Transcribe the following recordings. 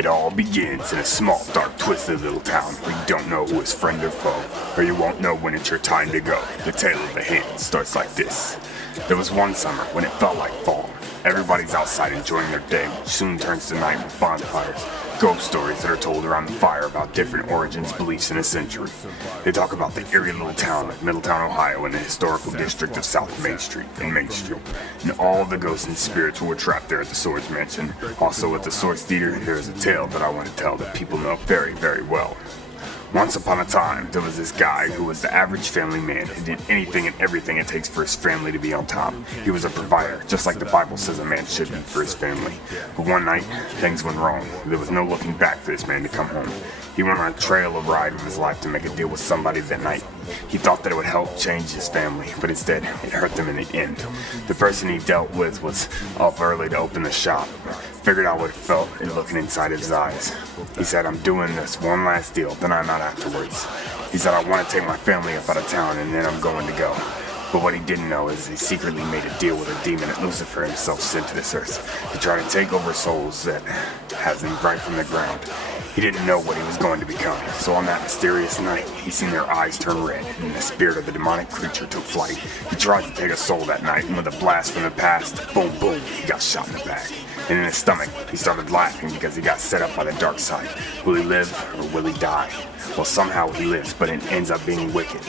It all begins in a small, dark, twisted little town where you don't know who is friend or foe, or you won't know when it's your time to go. The tale of the hand starts like this. There was one summer when it felt like fall. Everybody's outside enjoying their day, which soon turns to night with bonfires. Ghost stories that are told around the fire about different origins, beliefs, and a century. They talk about the eerie little town of Middletown, Ohio, and the historical district of South Main Street and Main Street. And all the ghosts and spirits who were trapped there at the Swords Mansion. Also at the Swords Theater, there is a tale that I want to tell that people know very, very well. Once upon a time, there was this guy who was the average family man who did anything and everything it takes for his family to be on top. He was a provider, just like the Bible says a man should be for his family. But one night, things went wrong. There was no looking back for this man to come home. He went on a trail of ride of his life to make a deal with somebody that night. He thought that it would help change his family, but instead, it hurt them in the end. The person he dealt with was up early to open the shop. Figured out what it felt in looking inside his eyes. He said, I'm doing this one last deal, then I'm out afterwards. He said, I want to take my family up out of town and then I'm going to go. But what he didn't know is he secretly made a deal with a demon that Lucifer himself sent to this earth to try to take over souls that has them right from the ground. He didn't know what he was going to become, so on that mysterious night, he seen their eyes turn red, and the spirit of the demonic creature took flight. He tried to take a soul that night, and with a blast from the past, boom, boom, he got shot in the back. And in his stomach, he started laughing because he got set up by the dark side. Will he live, or will he die? Well, somehow he lives, but it ends up being wicked.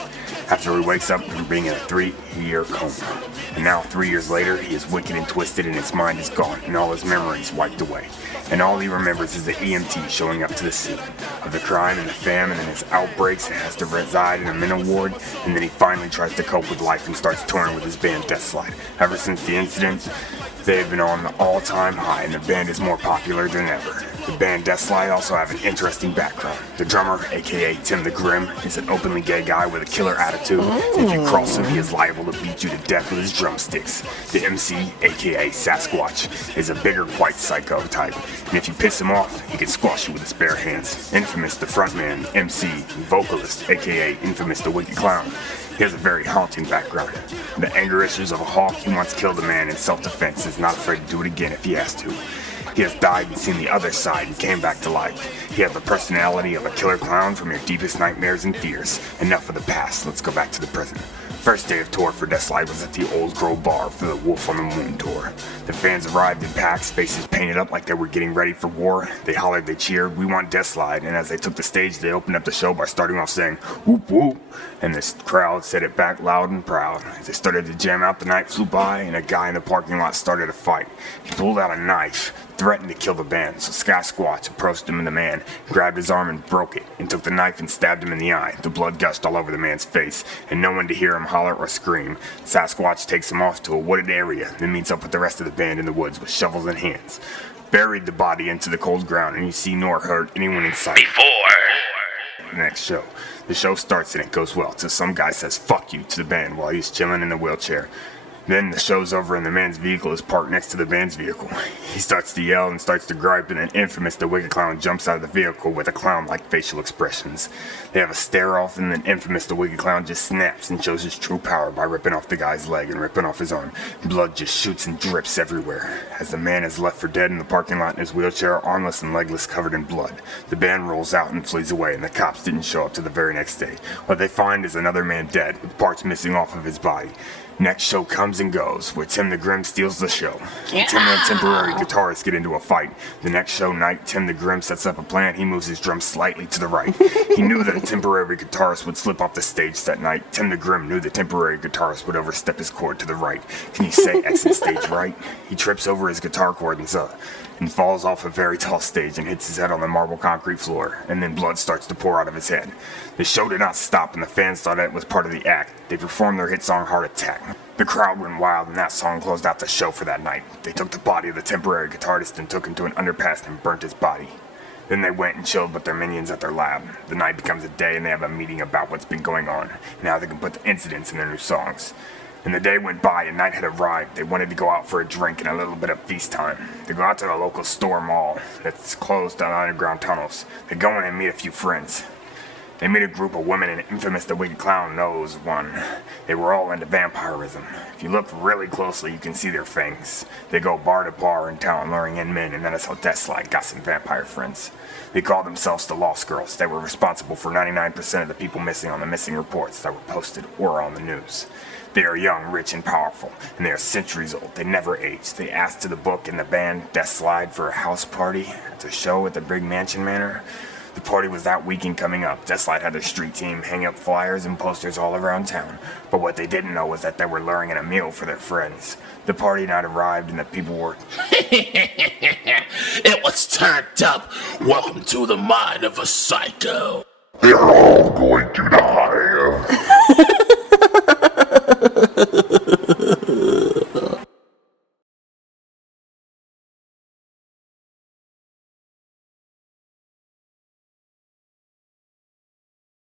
After he wakes up from being in a 3-year coma. And now, 3 years later, he is wicked and twisted and his mind is gone and all his memories wiped away. And all he remembers is the EMT showing up to the scene of the crime and the famine and his outbreaks and has to reside in a mental ward. And then he finally tries to cope with life and starts touring with his band Deathslide. Ever since the incident, they've been on an all-time high and the band is more popular than ever. The band Deathslide also have an interesting background. The drummer, aka Tim the Grim, is an openly gay guy with a killer attitude. And if you cross him, he is liable to beat you to death with his drumsticks. The MC, aka Sasquatch, is a bigger, quite psycho type. And if you piss him off, he can squash you with his bare hands. Infamous, the frontman, MC, and vocalist, aka Infamous the Wicked Clown. He has a very haunting background. The anger issues of a hawk, he once killed a man in self-defense, is not afraid to do it again if he has to. He has died and seen the other side and came back to life. He has the personality of a killer clown from your deepest nightmares and fears. Enough of the past, let's go back to the present. First day of tour for Deathslide was at the Old Grove Bar for the Wolf on the Moon tour. The fans arrived in packs, faces painted up like they were getting ready for war. They hollered, they cheered, we want Deathslide, and as they took the stage, they opened up the show by starting off saying, whoop whoop, and this crowd said it back loud and proud. As they started to jam out, the night flew by, and a guy in the parking lot started a fight. He pulled out a knife, threatened to kill the band, so Sasquatch approached him and the man, grabbed his arm and broke it, and took the knife and stabbed him in the eye. The blood gushed all over the man's face, and no one to hear him holler or scream. Sasquatch takes him off to a wooded area, then meets up with the rest of the band in the woods with shovels in hands. Buried the body into the cold ground, and you see nor hurt anyone in sight. The next show. The show starts and it goes well, till some guy says fuck you to the band while he's chilling in the wheelchair. Then the show's over and the man's vehicle is parked next to the band's vehicle. He starts to yell and starts to gripe, and then Infamous the Wicked Clown jumps out of the vehicle with a clown-like facial expressions. They have a stare-off, and then Infamous the Wicked Clown just snaps and shows his true power by ripping off the guy's leg and ripping off his arm. Blood just shoots and drips everywhere. As the man is left for dead in the parking lot in his wheelchair, armless and legless, covered in blood. The band rolls out and flees away, and the cops didn't show up till the very next day. What they find is another man dead, with parts missing off of his body. Next show comes and goes, where Tim the Grim steals the show. Tim and a temporary guitarist get into a fight. The next show night, Tim the Grim sets up a plan. He moves his drum slightly to the right. He knew that a temporary guitarist would slip off the stage that night. Tim the Grim knew the temporary guitarist would overstep his chord to the right. Can you say exit stage right? He trips over his guitar cord and falls off a very tall stage and hits his head on the marble concrete floor, and then blood starts to pour out of his head. The show did not stop, and the fans thought it was part of the act. They performed their hit song Heart Attack. The crowd went wild, and that song closed out the show for that night. They took the body of the temporary guitarist and took him to an underpass and burnt his body. Then they went and chilled with their minions at their lab. The night becomes a day, and they have a meeting about what's been going on, and how they can put the incidents in their new songs. And the day went by and night had arrived. They wanted to go out for a drink and a little bit of feast time. They go out to the local store mall that's closed on underground tunnels. They go in and meet a few friends. They made a group of women, and infamous the Wicked Clown knows one. They were all into vampirism. If you look really closely, you can see their fangs. They go bar to bar in town luring in men, and that is how Deathslide got some vampire friends. They called themselves the Lost Girls. They were responsible for 99% of the people missing on the missing reports that were posted or on the news. They are young, rich, and powerful, and they are centuries old. They never age. They asked to the book and the band Deathslide for a house party at a show at the Big Mansion Manor. The party was that weekend coming up. Deathslide had their street team hang up flyers and posters all around town. But what they didn't know was that they were luring in a meal for their friends. The party night arrived and the people were... It was turned up. Welcome to the mind of a psycho. They're all going to die.